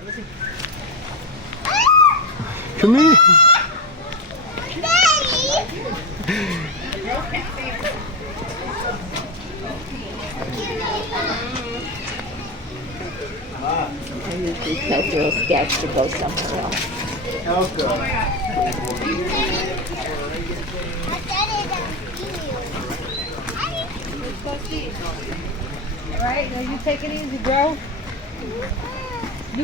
Come here. I usually tell Girl Scouts to go somewhere else. All right, now you take it easy, bro.